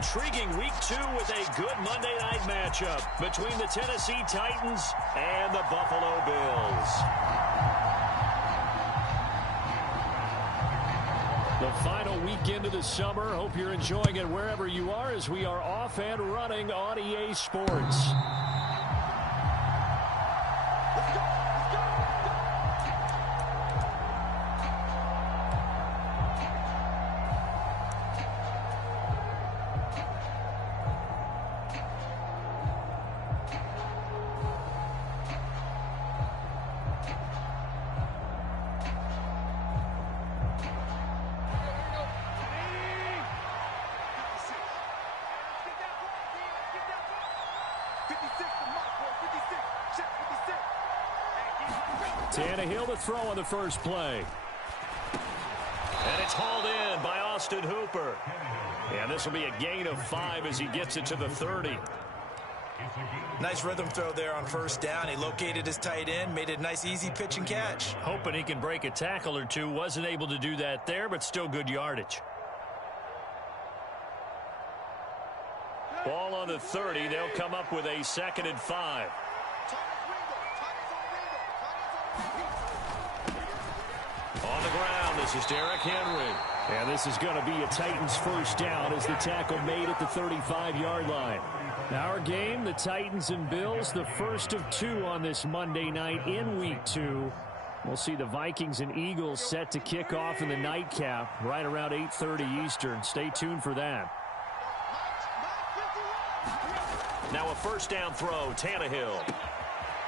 intriguing week 2 with a good Monday night matchup between the Tennessee Titans and the Buffalo Bills. The final weekend of the summer. Hope you're enjoying it wherever you are as we are off and running on EA Sports. Tannehill to throw on the first play. And it's hauled in by Austin Hooper. And this will be a gain of 5 as he gets it to the 30. Nice rhythm throw there on first down. He located his tight end, made it a nice easy pitch and catch. Hoping he can break a tackle or two. Wasn't able to do that there, but still good yardage. Ball on the 30. They'll come up with a 2nd and 5. On the ground, this is Derrick Henry. And this is going to be a Titans first down as the tackle made at the 35-yard line. Our game, the Titans and Bills, the first of 2 on this Monday night in week 2. We'll see the Vikings and Eagles set to kick off in the nightcap right around 8:30 Eastern. Stay tuned for that. Now a first down throw, Tannehill.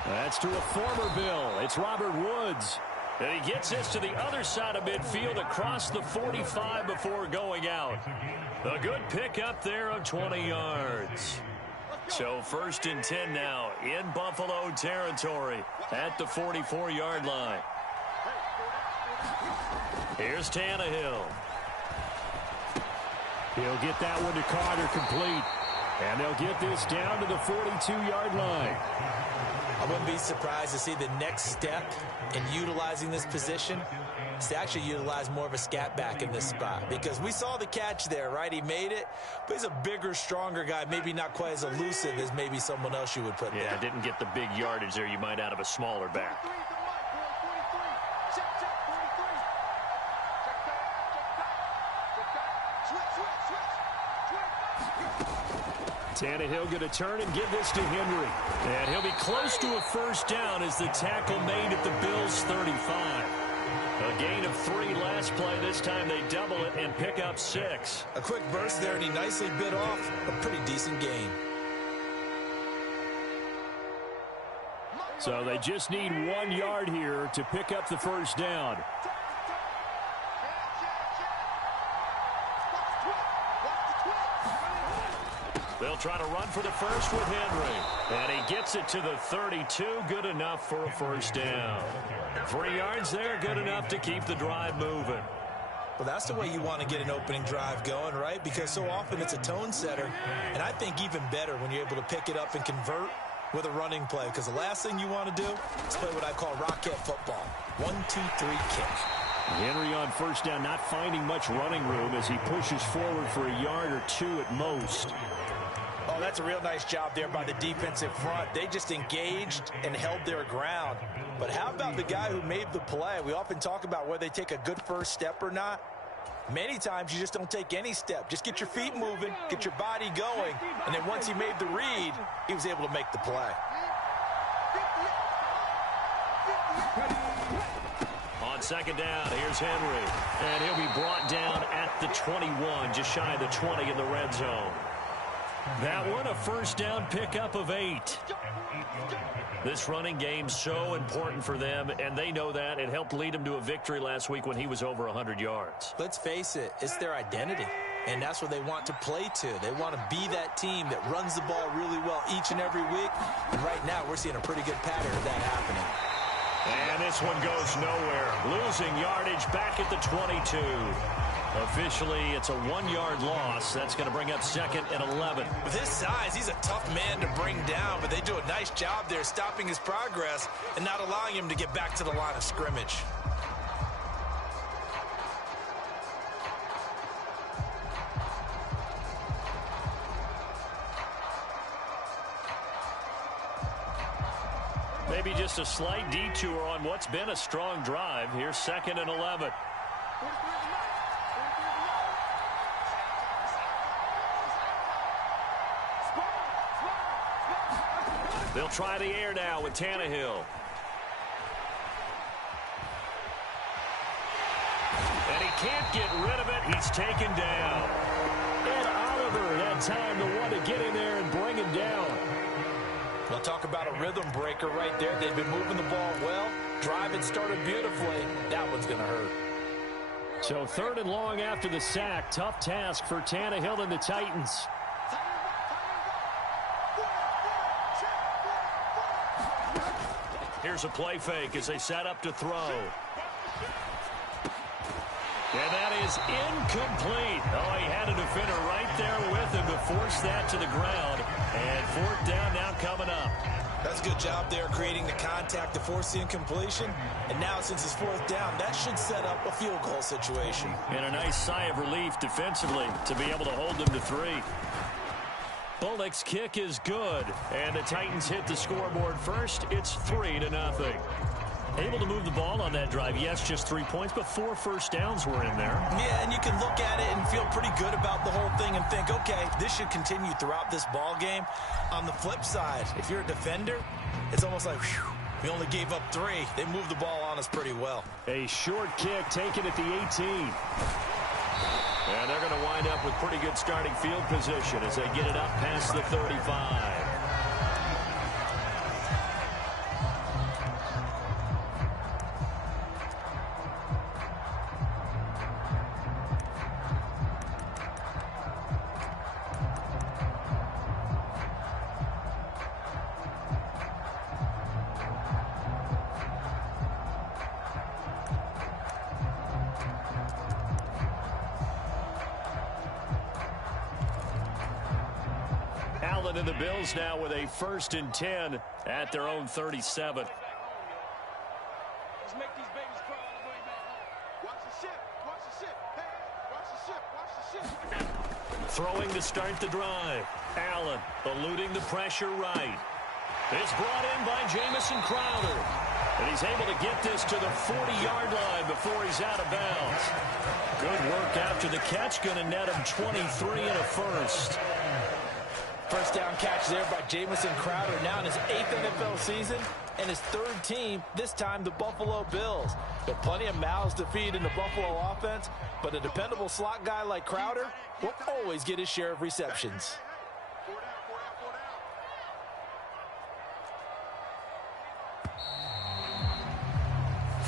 That's to a former Bill. It's Robert Woods. And he gets this to the other side of midfield across the 45 before going out. A good pickup there of 20 yards. So 1st and 10 now in Buffalo territory at the 44-yard line. Here's Tannehill. He'll get that one to Carter complete. And they'll get this down to the 42-yard line. I wouldn't be surprised to see the next step in utilizing this position is to actually utilize more of a scat back in this spot. Because we saw the catch there, right? He made it, but he's a bigger, stronger guy, maybe not quite as elusive as maybe someone else you would put there. Yeah, didn't get the big yardage there you might out of a smaller back. Tannehill going to turn and give this to Henry. And he'll be close to a first down as the tackle made at the Bills' 35. A gain of 3 last play. This time they double it and pick up 6. A quick burst there, and he nicely bit off a pretty decent gain. So they just need 1 yard here to pick up the first down. They'll try to run for the first with Henry. And he gets it to the 32. Good enough for a first down. 3 yards there, good enough to keep the drive moving. Well, that's the way you want to get an opening drive going, right? Because so often it's a tone setter. And I think even better when you're able to pick it up and convert with a running play. Because the last thing you want to do is play what I call rocket football. 1, 2, 3, kick. Henry on first down, not finding much running room as he pushes forward for a yard or 2 at most. Oh, that's a real nice job there by the defensive front. They just engaged and held their ground. But how about the guy who made the play? We often talk about whether they take a good first step or not. Many times you just don't take any step. Just get your feet moving, get your body going, and then once he made the read, he was able to make the play. On second down, here's Henry. And he'll be brought down at the 21, just shy of the 20 in the red zone. That one, a first down pickup of 8. This running game so important for them, and they know that. It helped lead them to a victory last week when he was over 100 yards. Let's face it, it's their identity, and that's what they want to play to. They want to be that team that runs the ball really well each and every week, and right now we're seeing a pretty good pattern of that happening. And this one goes nowhere. Losing yardage back at the 22. Officially, it's a 1-yard loss. That's going to bring up 2nd and 11. With his size, he's a tough man to bring down, but they do a nice job there stopping his progress and not allowing him to get back to the line of scrimmage. Maybe just a slight detour on what's been a strong drive. Here's 2nd and 11. They'll try the air now with Tannehill. And he can't get rid of it. He's taken down. And Oliver had time to want to get in there and bring him down. We'll talk about a rhythm breaker right there. They've been moving the ball well. Driving started beautifully. That one's going to hurt. So 3rd and long after the sack. Tough task for Tannehill and the Titans. Here's a play fake as they set up to throw. And that is incomplete. Oh, he had a defender right there with him to force that to the ground. And 4th down now coming up. That's a good job there creating the contact to force the incompletion. And now since it's 4th down, that should set up a field goal situation. And a nice sigh of relief defensively to be able to hold them to 3. Bullock's kick is good, and the Titans hit the scoreboard first. It's 3-0. Able to move the ball on that drive. Yes, just 3 points, but 4 first downs were in there. Yeah, and you can look at it and feel pretty good about the whole thing and think, okay, this should continue throughout this ball game. On the flip side, if you're a defender, it's almost like, whew, we only gave up 3. They moved the ball on us pretty well. A short kick taken at the 18. And they're going to wind up with pretty good starting field position as they get it up past the 35. And the Bills now with a 1st and 10 at their own 37. Let's make these babies cry all the way back home. Watch the ship. Watch the ship. Hey, watch the ship. Watch the ship. Throwing to start the drive. Allen eluding the pressure right. It's brought in by Jamison Crowder. And he's able to get this to the 40-yard line before he's out of bounds. Good work after the catch. Going to net him 23 and a 1st. First down catch there by Jamison Crowder, now in his 8th NFL season and his 3rd team, this time the Buffalo Bills. There are plenty of mouths to feed in the Buffalo offense, but a dependable slot guy like Crowder will always get his share of receptions.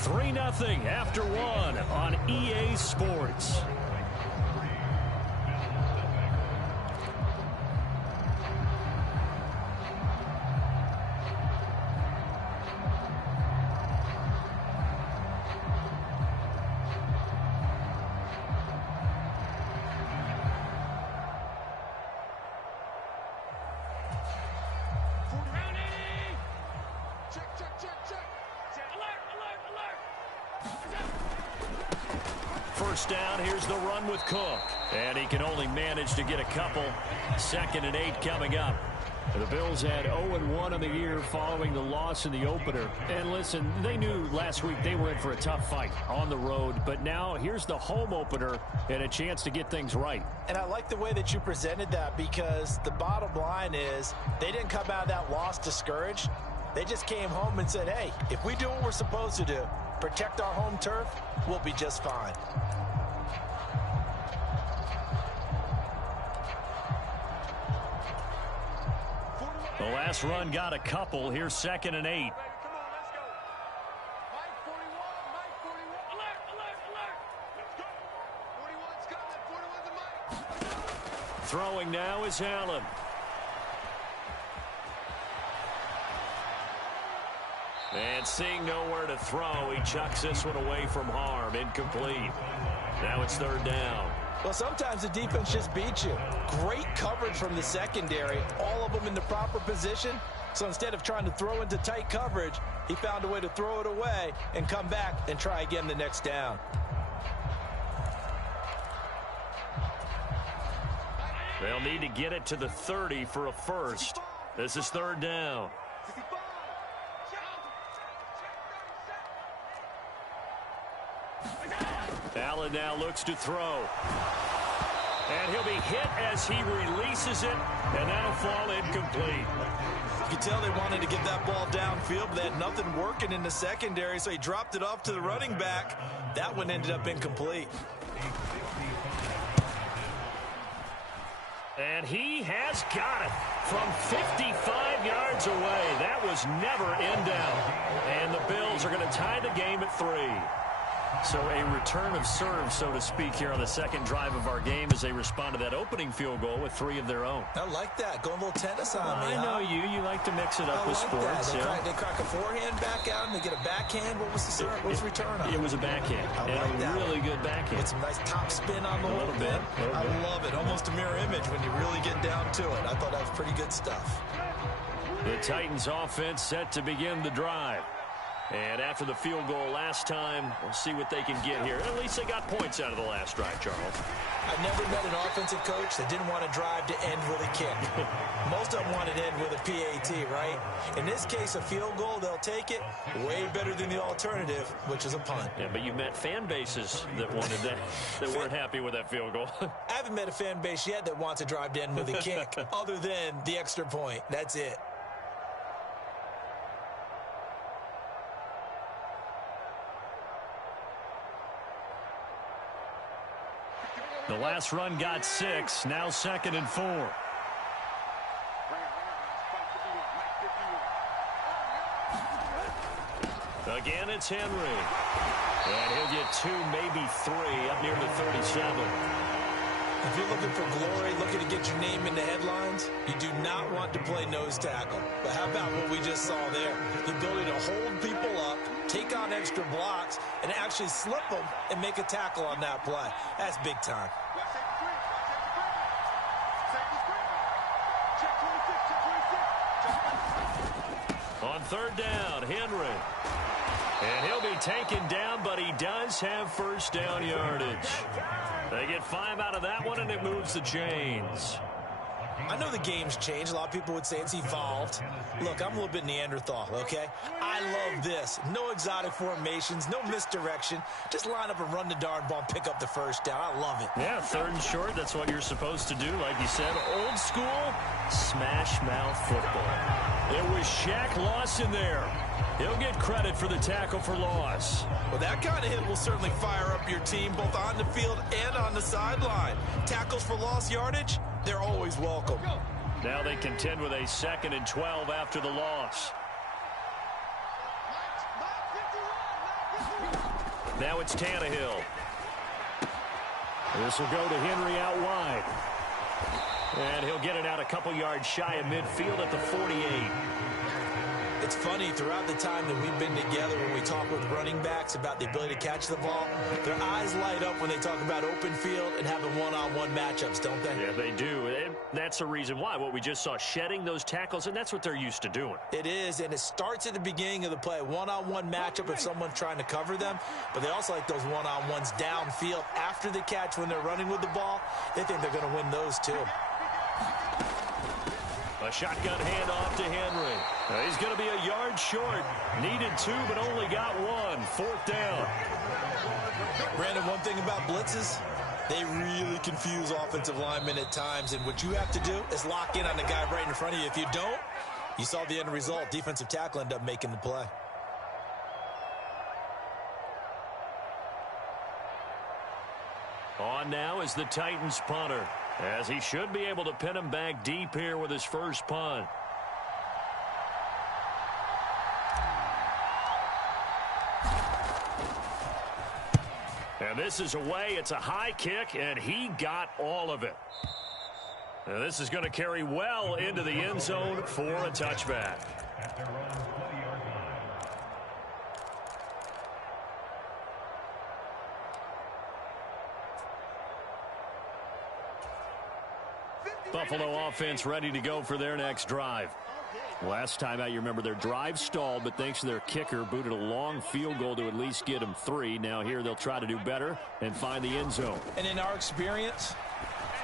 3-0 after 1 on EA Sports. First down, here's the run with Cook. And he can only manage to get a couple. 2nd and 8 coming up. The Bills had 0-1 on the year following the loss in the opener. And listen, they knew last week they were in for a tough fight on the road. But now here's the home opener and a chance to get things right. And I like the way that you presented that, because the bottom line is they didn't come out of that loss discouraged. They just came home and said, hey, if we do what we're supposed to do, protect our home turf, we'll be just fine. The last run got a couple. Here's 2nd and 8. Throwing now is Allen. And seeing nowhere to throw, he chucks this one away from harm. Incomplete. Now it's 3rd down. Well, sometimes the defense just beats you. Great coverage from the secondary, all of them in the proper position. So instead of trying to throw into tight coverage, he found a way to throw it away and come back and try again the next down. They'll need to get it to the 30 for a 1st. This is 3rd down. and now looks to throw. And he'll be hit as he releases it, and that'll fall incomplete. You can tell they wanted to get that ball downfield, but they had nothing working in the secondary, so he dropped it off to the running back. That one ended up incomplete. And he has got it from 55 yards away. That was never in doubt. And the Bills are going to tie the game at 3. So a return of serve, so to speak, here on the second drive of our game as they respond to that opening field goal with 3 of their own. I like that. Going a little tennis on me. I know you. You like to mix it up with sports. They crack a forehand back out and they get a backhand. What was the return on? It was a backhand. And a really good backhand. With some nice top spin on the whole bit. I love it. Almost a mirror image when you really get down to it. I thought that was pretty good stuff. The Titans offense set to begin the drive. And after the field goal last time, we'll see what they can get here. At least they got points out of the last drive, Charles. I've never met an offensive coach that didn't want to drive to end with a kick. Most of them want to end with a PAT, right? In this case, a field goal, they'll take it. Way better than the alternative, which is a punt. Yeah, but you met fan bases that wanted that, that weren't happy with that field goal. I haven't met a fan base yet that wants to drive to end with a kick, other than the extra point. That's it. The last run got 6. Now 2nd and 4. Again, it's Henry. And he'll get 2, maybe 3, up near the 37. If you're looking for glory, looking to get your name in the headlines, you do not want to play nose tackle. But how about what we just saw there? The ability to hold people up, take on extra blocks, and actually slip them and make a tackle on that play. That's big time. On 3rd down, Henry. And he'll be taken down, but he does have first down yardage. They get 5 out of that one, and it moves the chains. I know the game's changed. A lot of people would say it's evolved. Look, I'm a little bit Neanderthal, okay? I love this. No exotic formations, no misdirection. Just line up and run the darn ball and pick up the first down. I love it. Yeah, 3rd and short, that's what you're supposed to do. Like you said, old school, smash mouth football. It was Shaq Lawson there. He'll get credit for the tackle for loss. Well, that kind of hit will certainly fire up your team both on the field and on the sideline. Tackles for loss yardage, they're always welcome. Now they contend with a 2nd and 12 after the loss. Now it's Tannehill. This will go to Henry out wide. And he'll get it out a couple yards shy of midfield at the 48. It's funny, throughout the time that we've been together, when we talk with running backs about the ability to catch the ball, their eyes light up when they talk about open field and having one-on-one matchups, don't they? Yeah, they do. And that's the reason why. What we just saw, shedding those tackles, and that's what they're used to doing. It is, and it starts at the beginning of the play. One-on-one matchup if someone's trying to cover them, but they also like those one-on-ones downfield after the catch when they're running with the ball. They think they're going to win those too. A shotgun handoff to Henry. He's going to be a yard short. Needed 2, but only got 1. 4th down. Brandon, one thing about blitzes, they really confuse offensive linemen at times, and what you have to do is lock in on the guy right in front of you. If you don't, you saw the end result. Defensive tackle ended up making the play. On now is the Titans punter, as he should be able to pin him back deep here with his first punt. And this is away. It's a high kick, and he got all of it. Now this is going to carry well into the end zone for a touchback. Buffalo offense ready to go for their next drive. Last time out, you remember their drive stalled, but thanks to their kicker, booted a long field goal to at least get them 3. Now here they'll try to do better and find the end zone. And in our experience,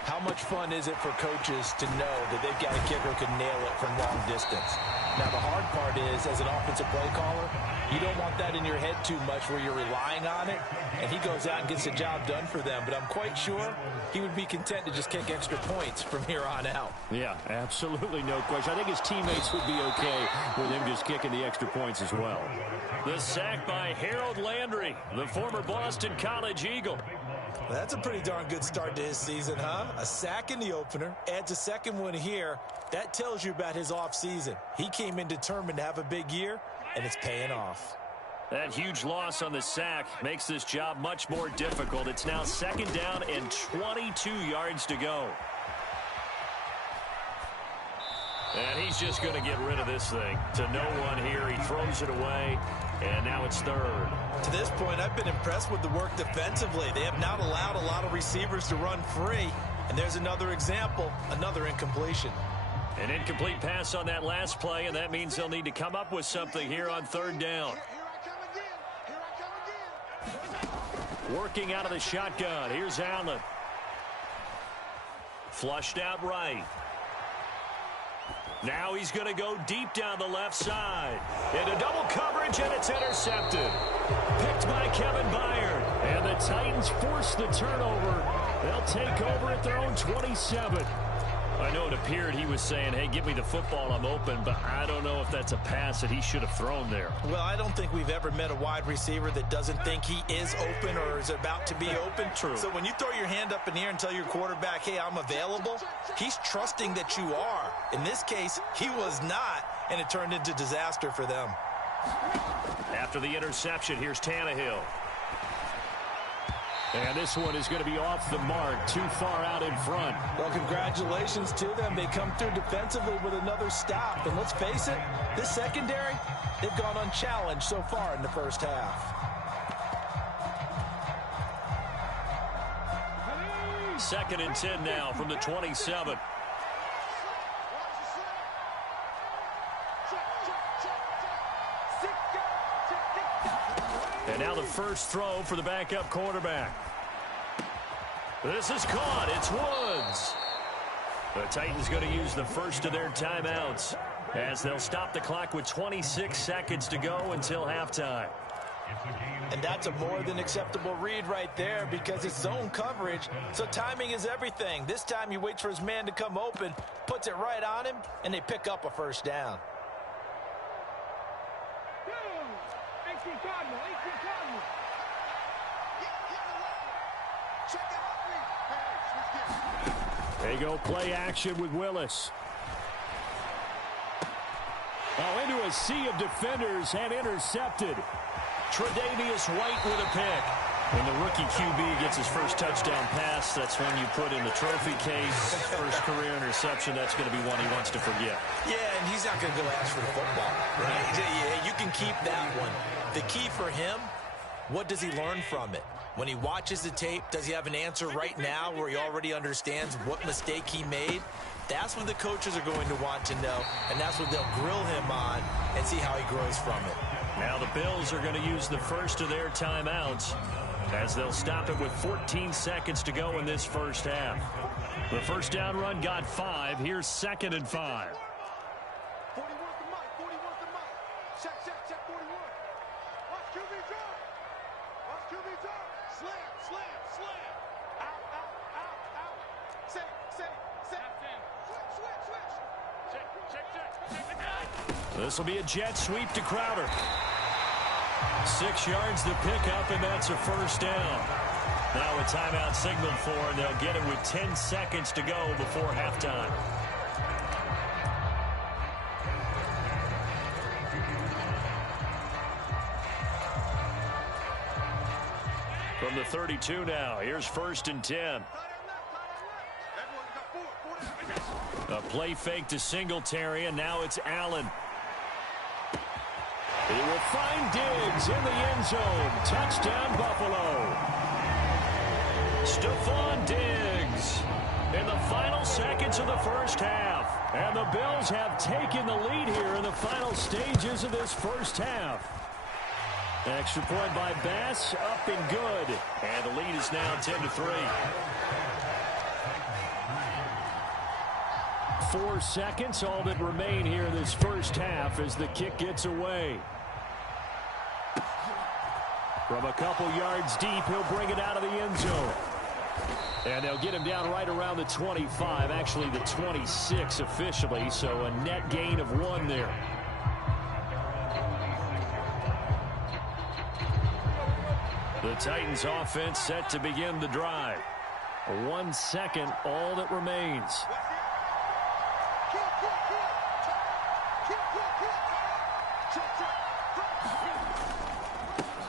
how much fun is it for coaches to know that they've got a kicker who can nail it from long distance? Now the hard part is, as an offensive play caller, You don't want that in your head too much where you're relying on it, and he goes out and gets the job done for them. But I'm quite sure he would be content to just kick extra points from here on out. Yeah, absolutely no question. I think his teammates would be okay with him just kicking the extra points as well. The sack by Harold Landry, the former Boston College Eagle. Well, that's a pretty darn good start to his season, huh? A sack in the opener, adds a second one here. That tells you about his offseason. He came in determined to have a big year, and it's paying off. That huge loss on the sack makes this job much more difficult. It's now 2nd down and 22 yards to go. And he's just going to get rid of this thing. To no one here. He throws it away, and now it's 3rd. To this point, I've been impressed with the work defensively. They have not allowed a lot of receivers to run free. And there's another example, another incompletion. An incomplete pass on that last play, and that means they'll need to come up with something here on 3rd down. Working out of the shotgun. Here's Allen. Flushed out right. Now he's going to go deep down the left side. Into double coverage, and it's intercepted. Picked by Kevin Byard. And the Titans force the turnover. They'll take over at their own 27. I know it appeared he was saying, hey, give me the football, I'm open, but I don't know if that's a pass that he should have thrown there. Well, I don't think we've ever met a wide receiver that doesn't think he is open or is about to be open. True. So when you throw your hand up in the air and tell your quarterback, hey, I'm available, he's trusting that you are. In this case, he was not, and it turned into disaster for them. After the interception, here's Tannehill. And this one is going to be off the mark, too far out in front. Well, congratulations to them. They come through defensively with another stop. And let's face it, this secondary, they've gone unchallenged so far in the first half. 2nd and 10 now from the 27. And now the first throw for the backup quarterback. This is caught. It's Woods. The Titans going to use the first of their timeouts as they'll stop the clock with 26 seconds to go until halftime. And that's a more than acceptable read right there because it's zone coverage, so timing is everything. This time he waits for his man to come open, puts it right on him, and they pick up a first down. They go play action with Willis. Oh, into a sea of defenders and intercepted. Tre'Davious White with a pick. When the rookie QB gets his first touchdown pass, that's when you put in the trophy case. First career interception, that's going to be one he wants to forget. Yeah, and he's not going to go ask for the football, right? Yeah, you can keep that one. The key for him, what does he learn from it? When he watches the tape, does he have an answer right now where he already understands what mistake he made? That's what the coaches are going to want to know, and that's what they'll grill him on and see how he grows from it. Now the Bills are going to use the first of their timeouts as they'll stop it with 14 seconds to go in this first half. The first down run got 5. Here's 2nd and 5. 41 the mic, 41 the mic. Check, 41. Watch QB drop. Watch QB drop. Slam. Out. Say. Switch. Check. This will be a jet sweep to Crowder. 6 yards to pick up, and that's a first down. Now a timeout signaled for, and they'll get it with 10 seconds to go before halftime. From the 32 now, here's 1st and 10. A play fake to Singletary, and now it's Allen. He will find Diggs in the end zone. Touchdown, Buffalo. Stephon Diggs in the final seconds of the first half. And the Bills have taken the lead here in the final stages of this first half. Extra point by Bass, up and good. And the lead is now 10-3. 4 seconds, all that remain here in this first half as the kick gets away. From a couple yards deep, he'll bring it out of the end zone. And they'll get him down right around the 25, actually the 26 officially, so a net gain of 1 there. The Titans offense set to begin the drive. 1 second, all that remains.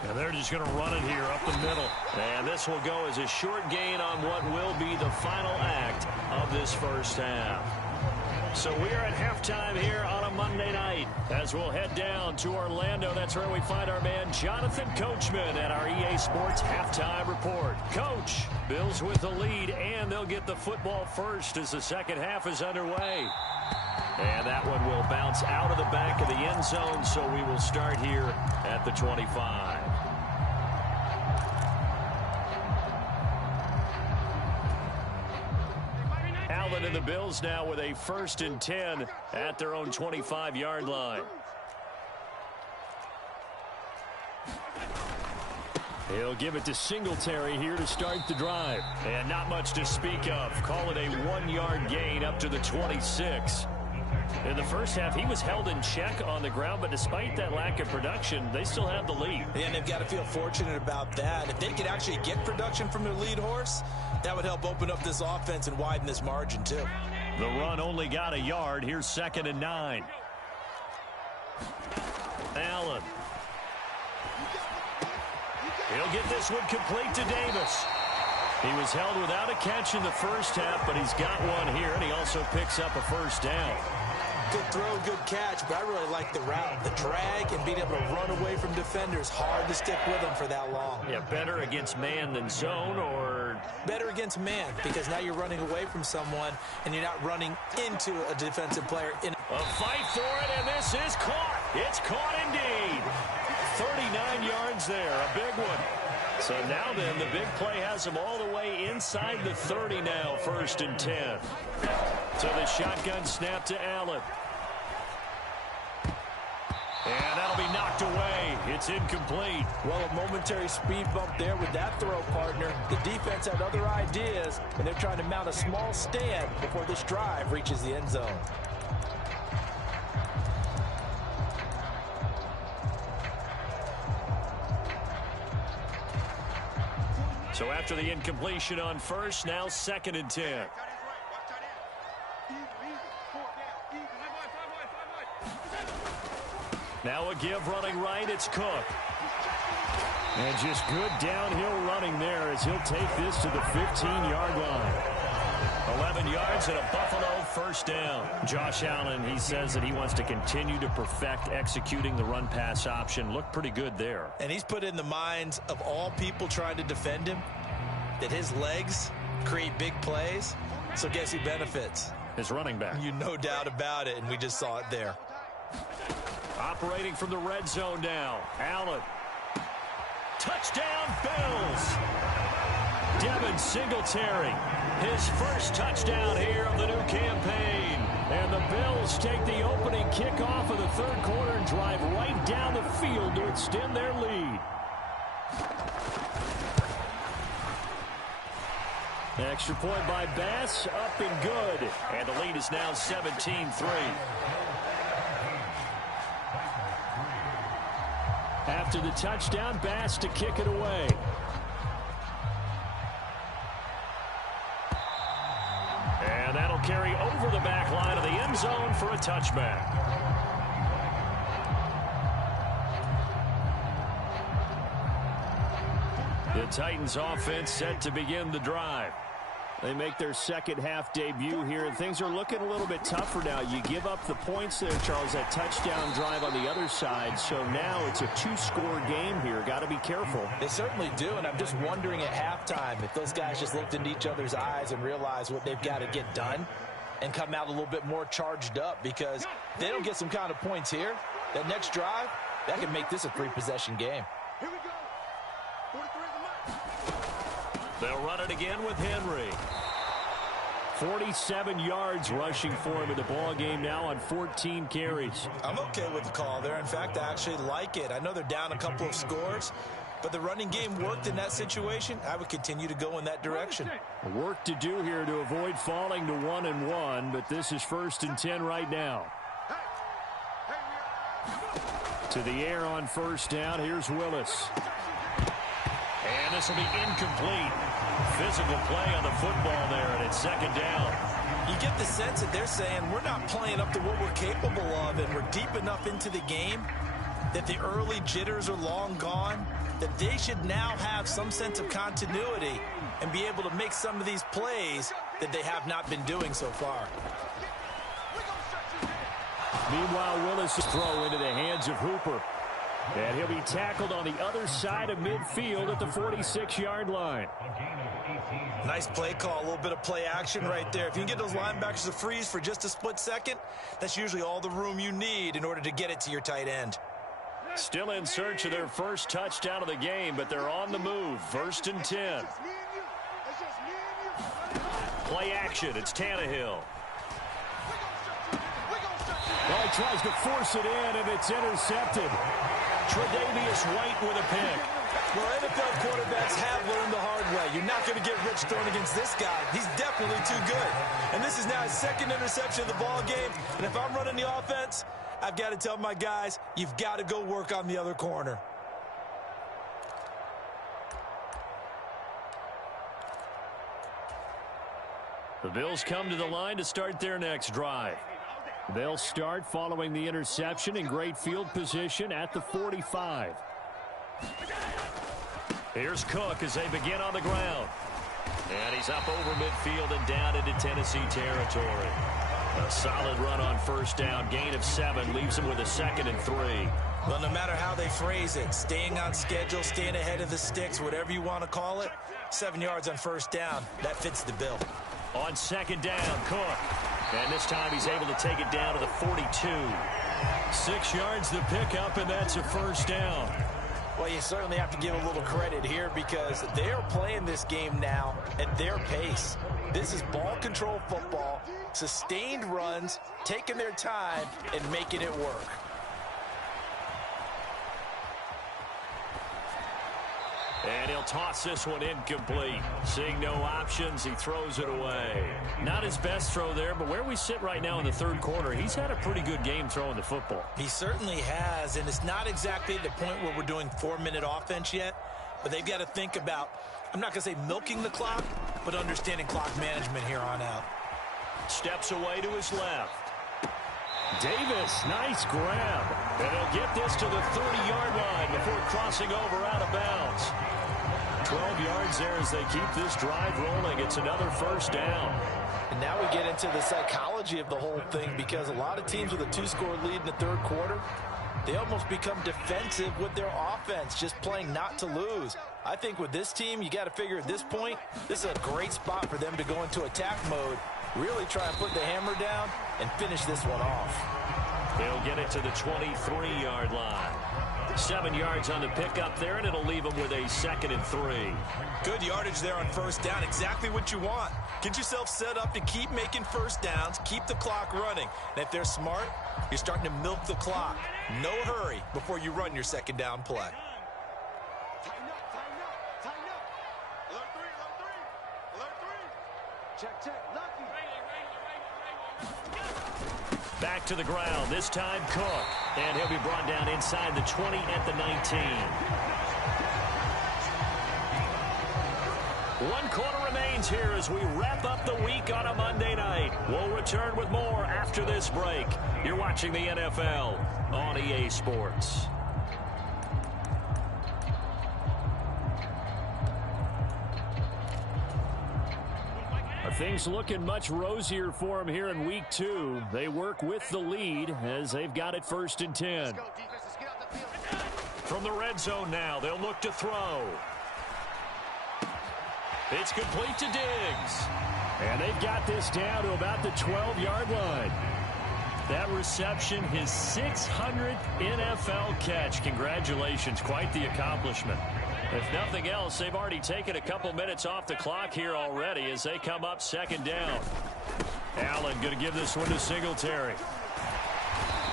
And they're just going to run it here up the middle. And this will go as a short gain on what will be the final act of this first half. So we are at halftime here on a Monday night as we'll head down to Orlando. That's where we find our man Jonathan Coachman at our EA Sports Halftime Report. Coach, Bills with the lead, and they'll get the football first as the second half is underway. And that one will bounce out of the back of the end zone, so we will start here at the 25. Allen and the Bills now with a 1st and 10 at their own 25-yard line. He'll give it to Singletary here to start the drive. And not much to speak of. Call it a 1-yard gain up to the 26. In the first half, he was held in check on the ground, but despite that lack of production, they still have the lead. And they've got to feel fortunate about that. If they could actually get production from their lead horse, that would help open up this offense and widen this margin, too. The run only got a yard. Here's 2nd and 9. Allen. He'll get this one complete to Davis. He was held without a catch in the first half, but he's got one here, and he also picks up a 1st down. Good throw, good catch, but I really like the route. The drag and being able to run away from defenders. Hard to stick with them for that long. Yeah, better against man than zone, or? Better against man, because now you're running away from someone, and you're not running into a defensive player. A fight for it, and this is caught. It's caught indeed. 39 yards there, a big one. So now then, the big play has him all the way inside the 30 now, 1st and 10. So the shotgun snap to Allen. And that'll be knocked away. It's incomplete. Well, a momentary speed bump there with that throw, partner. The defense had other ideas, and they're trying to mount a small stand before this drive reaches the end zone. So after the incompletion on 1st, now 2nd and 10. Now a give running right, it's Cook. And just good downhill running there as he'll take this to the 15-yard line. 11 yards and a Buffalo 1st down. Josh Allen, he says that he wants to continue to perfect executing the run-pass option. Looked pretty good there. And he's put in the minds of all people trying to defend him that his legs create big plays. So guess who benefits? His running back. You no doubt about it, and we just saw it there. Operating from the red zone now. Allen. Touchdown, Bills. Devin Singletary. His 1st touchdown here of the new campaign. And the Bills take the opening kickoff of the 3rd quarter and drive right down the field to extend their lead. Extra point by Bass, up and good. And the lead is now 17-3. After the touchdown, Bass to kick it away. And that'll carry over the back line of the end zone for a touchback. The Titans offense set to begin the drive. They make their second half debut here, and things are looking a little bit tougher now. You give up the points there, Charles, that touchdown drive on the other side. So now it's a 2-score game here. Got to be careful. They certainly do, and I'm just wondering at halftime if those guys just looked into each other's eyes and realized what they've got to get done and come out a little bit more charged up, because if they don't get some kind of points here, that next drive, that could make this a 3-possession game. Here we go. 43 in the match. They'll run it again with Henry. 47 yards rushing for him in the ball game now on 14 carries. I'm okay with the call there. In fact, I actually like it. I know they're down a couple of scores, but the running game worked in that situation. I would continue to go in that direction. Work to do here to avoid falling to 1-1, but this is 1st and 10 right now. To the air on 1st down. Here's Willis. And this will be incomplete. Physical play on the football there, and it's 2nd down. You get the sense that they're saying we're not playing up to what we're capable of, and we're deep enough into the game that the early jitters are long gone, that they should now have some sense of continuity and be able to make some of these plays that they have not been doing so far. Meanwhile, Willis' throw into the hands of Hooper. And he'll be tackled on the other side of midfield at the 46-yard line. Nice play call, a little bit of play action right there. If you can get those linebackers to freeze for just a split second, that's usually all the room you need in order to get it to your tight end. Still in search of their first touchdown of the game, but they're on the move. 1st and 10. Play action. It's Tannehill. Well, he tries to force it in, and it's intercepted. Tre'Davious White with a pick. Well, NFL quarterbacks have learned the hard way. You're not going to get rich throwing against this guy. He's definitely too good. And this is now his 2nd interception of the ball game. And if I'm running the offense, I've got to tell my guys, you've got to go work on the other corner. The Bills come to the line to start their next drive. They'll start following the interception in great field position at the 45. Here's Cook as they begin on the ground. And he's up over midfield and down into Tennessee territory. A solid run on 1st down. Gain of 7 leaves him with a 2nd and 3. Well, no matter how they phrase it, staying on schedule, staying ahead of the sticks, whatever you want to call it, 7 yards on 1st down, that fits the bill. On 2nd down, Cook. And this time he's able to take it down to the 42. 6 yards the pickup, and that's a 1st down. Well, you certainly have to give a little credit here because they are playing this game now at their pace. This is ball control football, sustained runs, taking their time, and making it work. And he'll toss this one incomplete. Seeing no options, he throws it away. Not his best throw there, but where we sit right now in the 3rd quarter, he's had a pretty good game throwing the football. He certainly has, and it's not exactly the point where we're doing 4-minute offense yet, but they've got to think about, I'm not going to say milking the clock, but understanding clock management here on out. Steps away to his left. Davis, nice grab. And he'll get this to the 30-yard line before crossing over out of bounds. 12 yards there as they keep this drive rolling. It's another 1st down. And now we get into the psychology of the whole thing because a lot of teams with a 2-score lead in the 3rd quarter, they almost become defensive with their offense, just playing not to lose. I think with this team, you got to figure at this point, this is a great spot for them to go into attack mode, really try and put the hammer down and finish this one off. They'll get it to the 23-yard line. 7 yards on the pickup there, and it'll leave them with a 2nd and 3. Good yardage there on 1st down. Exactly what you want. Get yourself set up to keep making 1st downs, keep the clock running. And if they're smart, you're starting to milk the clock. No hurry before you run your 2nd down play. Tighten up, tighten up, tighten up. Alert 3, alert 3, alert 3. Check, lucky. Back to the ground, this time Cook. And he'll be brought down inside the 20 at the 19. 1 quarter remains here as we wrap up the week on a Monday night. We'll return with more after this break. You're watching the NFL on EA Sports. Things looking much rosier for them here in week 2. They work with the lead as they've got it 1st and 10. From the red zone now, they'll look to throw. It's complete to Diggs. And they've got this down to about the 12-yard line. That reception, his 600th NFL catch. Congratulations, quite the accomplishment. If nothing else, they've already taken a couple minutes off the clock here already as they come up 2nd down. Allen going to give this one to Singletary.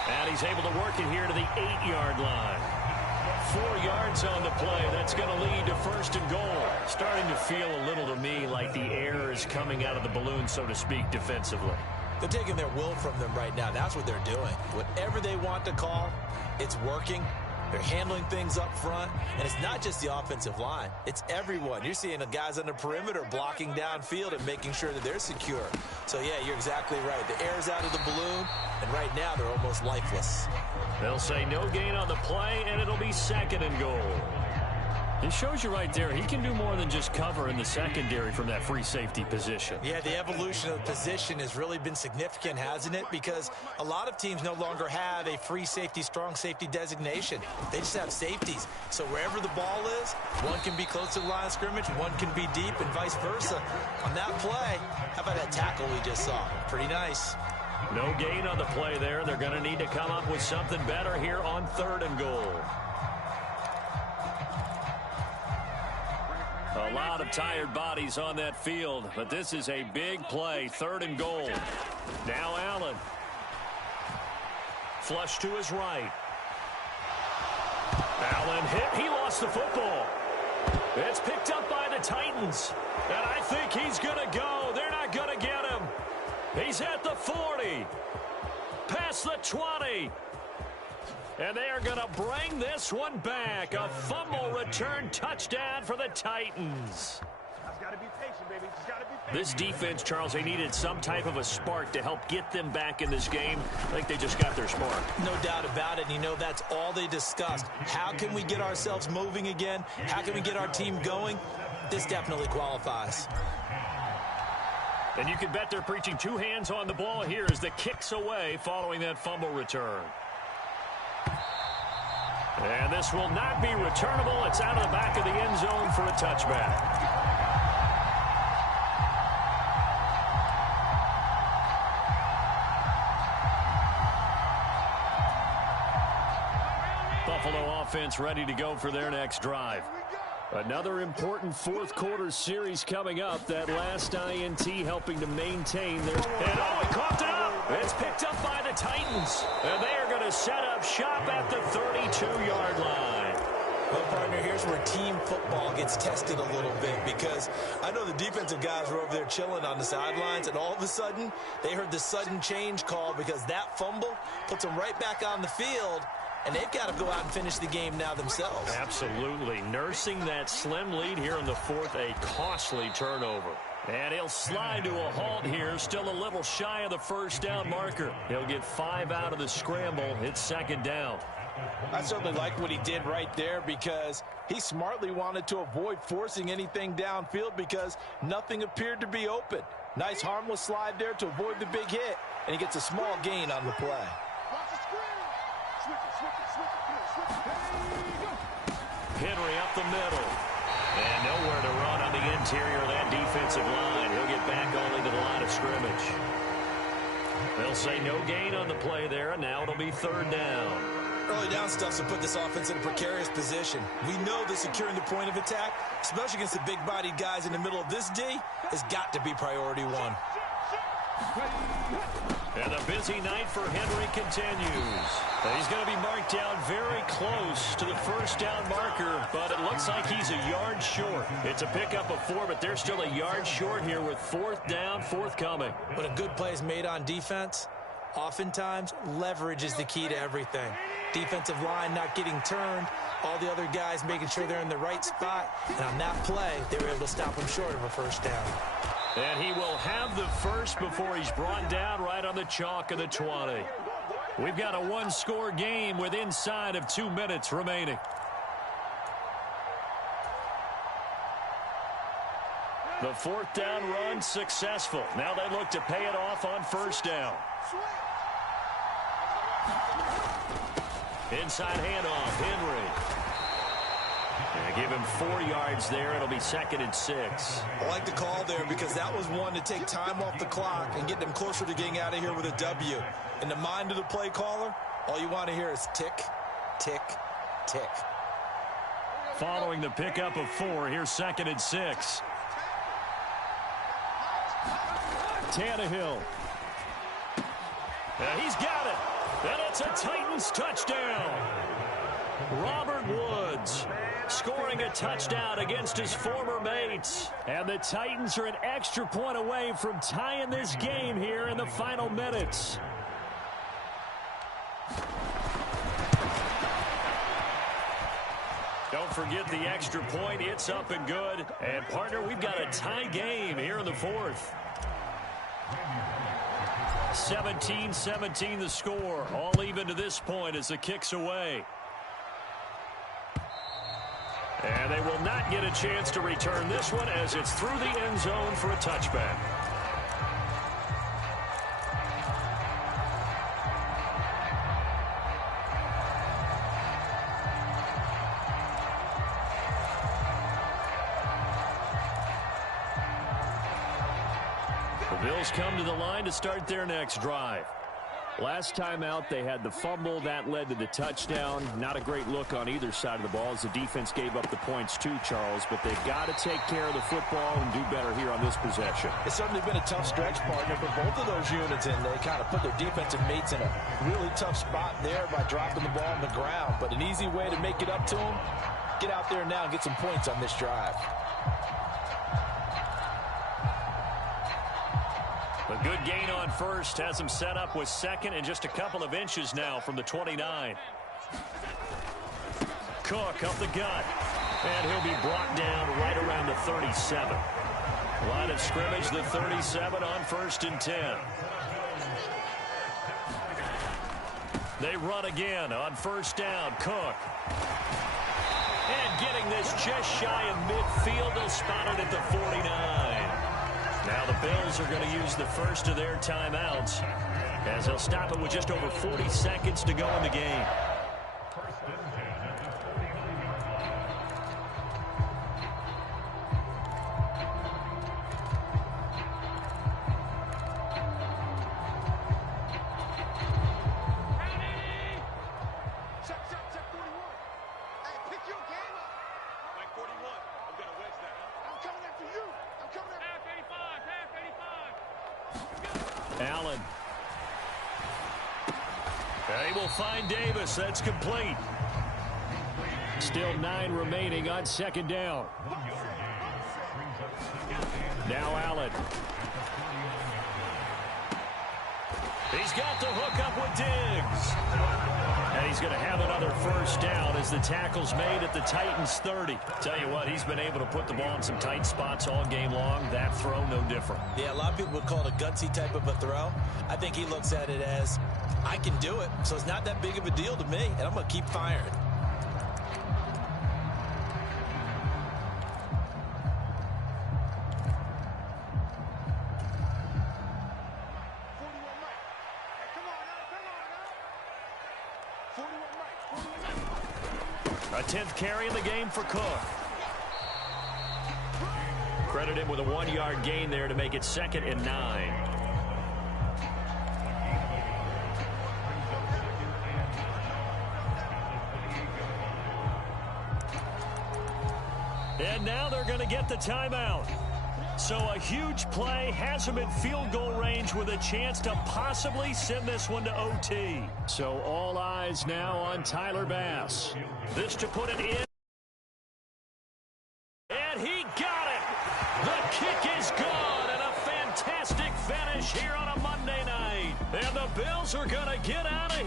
And he's able to work it here to the 8-yard line. 4 yards on the play. That's going to lead to 1st and goal. Starting to feel a little to me like the air is coming out of the balloon, so to speak, defensively. They're taking their will from them right now. That's what they're doing. Whatever they want to call, it's working. They're handling things up front, and it's not just the offensive line. It's everyone. You're seeing the guys on the perimeter blocking downfield and making sure that they're secure. So, yeah, you're exactly right. The air's out of the balloon, and right now they're almost lifeless. They'll say no gain on the play, and it'll be 2nd and goal. It shows you right there, he can do more than just cover in the secondary from that free safety position. Yeah, the evolution of the position has really been significant, hasn't it? Because a lot of teams no longer have a free safety, strong safety designation. They just have safeties. So wherever the ball is, one can be close to the line of scrimmage, one can be deep, and vice versa. On that play, how about that tackle we just saw? Pretty nice. No gain on the play there. They're going to need to come up with something better here on 3rd and goal. A lot of tired bodies on that field, but this is a big play. 3rd and goal. Now Allen. Flush to his right. Allen hit. He lost the football. It's picked up by the Titans. And I think he's going to go. They're not going to get him. He's at the 40. Past the 20. And they are going to bring this one back. A fumble return touchdown for the Titans. This defense, Charles, they needed some type of a spark to help get them back in this game. I think they just got their spark. No doubt about it. And you know, that's all they discussed. How can we get ourselves moving again? How can we get our team going? This definitely qualifies. And you can bet they're preaching 2 hands on the ball here as the kick's away following that fumble return. And this will not be returnable. It's out of the back of the end zone for a touchback. Buffalo offense ready to go for their next drive. Another important 4th quarter series coming up. That last INT helping to maintain their... And oh, he coughed it up. It's picked up by the Titans. And they are going to set up shop at the 32-yard line. Well, partner, here's where team football gets tested a little bit, because I know the defensive guys were over there chilling on the sidelines, and all of a sudden, they heard the sudden change call because that fumble puts them right back on the field. And they've got to go out and finish the game now themselves. Absolutely. Nursing that slim lead here in the 4th, a costly turnover. And he'll slide to a halt here, still a little shy of the 1st down marker. He'll get 5 out of the scramble. It's 2nd down. I certainly like what he did right there, because he smartly wanted to avoid forcing anything downfield because nothing appeared to be open. Nice harmless slide there to avoid the big hit, and he gets a small gain on the play. Henry up the middle. And nowhere to run on the interior of that defensive line. He'll get back only to the line of scrimmage. They'll say no gain on the play there, and now it'll be 3rd down. Early down stuff's to put this offense in a precarious position. We know that securing the point of attack, especially against the big-bodied guys in the middle of this D, has got to be priority 1. And the busy night for Henry continues. He's going to be marked down very close to the 1st down marker, but it looks like he's a yard short. It's a pickup of 4, but they're still a yard short here with 4th down forthcoming. When a good play is made on defense, oftentimes leverage is the key to everything. Defensive line not getting turned, all the other guys making sure they're in the right spot, and on that play, they were able to stop him short of a 1st down. And he will have the 1st before he's brought down right on the chalk of the 20. We've got a 1-score game with inside of 2 minutes remaining. The 4th down run successful. Now they look to pay it off on 1st down. Inside handoff, Henry. Give him 4 yards there. It'll be 2nd and 6. I like the call there because that was one to take time off the clock and get them closer to getting out of here with a W. In the mind of the play caller, all you want to hear is tick, tick, tick. Following the pickup of 4, here's 2nd and 6. Tannehill. He's got it. And it's a Titans touchdown. Robert Woods scoring a touchdown against his former mates. And the Titans are an extra point away from tying this game here in the final minutes. Don't forget the extra point. It's up and good. And, partner, we've got a tie game here in the fourth. 17-17 the score. All even to this point as the kick's away. And they will not get a chance to return this one as it's through the end zone for a touchback. The Bills come to the line to start their next drive. Last time out, they had the fumble. That led to the touchdown. Not a great look on either side of the ball as the defense gave up the points too, Charles. But they've got to take care of the football and do better here on this possession. It's certainly been a tough stretch, partner, for both of those units, and they kind of put their defensive mates in a really tough spot there by dropping the ball on the ground. But an easy way to make it up to them, get out there now and get some points on this drive. A good gain on first has him set up with second and just a couple of inches now from the 29. Cook up the gut. And he'll be brought down right around the 37. Line of scrimmage, the 37 on 1st and 10. They run again on 1st down. Cook. And getting this just shy of midfield. They'll spot it at the 49. Now the Bills are going to use the first of their timeouts as they'll stop it with just over 40 seconds to go in the game. Allen. They will find Davis. That's complete. Still 9 remaining on 2nd down. Now Allen. He's got the hook up with Diggs. And he's going to have another 1st down as the tackle's made at the Titans' 30. Tell you what, he's been able to put the ball in some tight spots all game long. That throw, no different. Yeah, a lot of people would call it a gutsy type of a throw. I think he looks at it as, I can do it, so it's not that big of a deal to me, and I'm going to keep firing. A 10th carry in the game for Cook. Credit him with a 1-yard gain there to make it 2nd and 9. And now they're going to get the timeout. So a huge play has him in field goal range with a chance to possibly send this one to OT. So all eyes now on Tyler Bass. This to put it in. And he got it. The kick is gone, and a fantastic finish here on a Monday night. And the Bills are going to get out of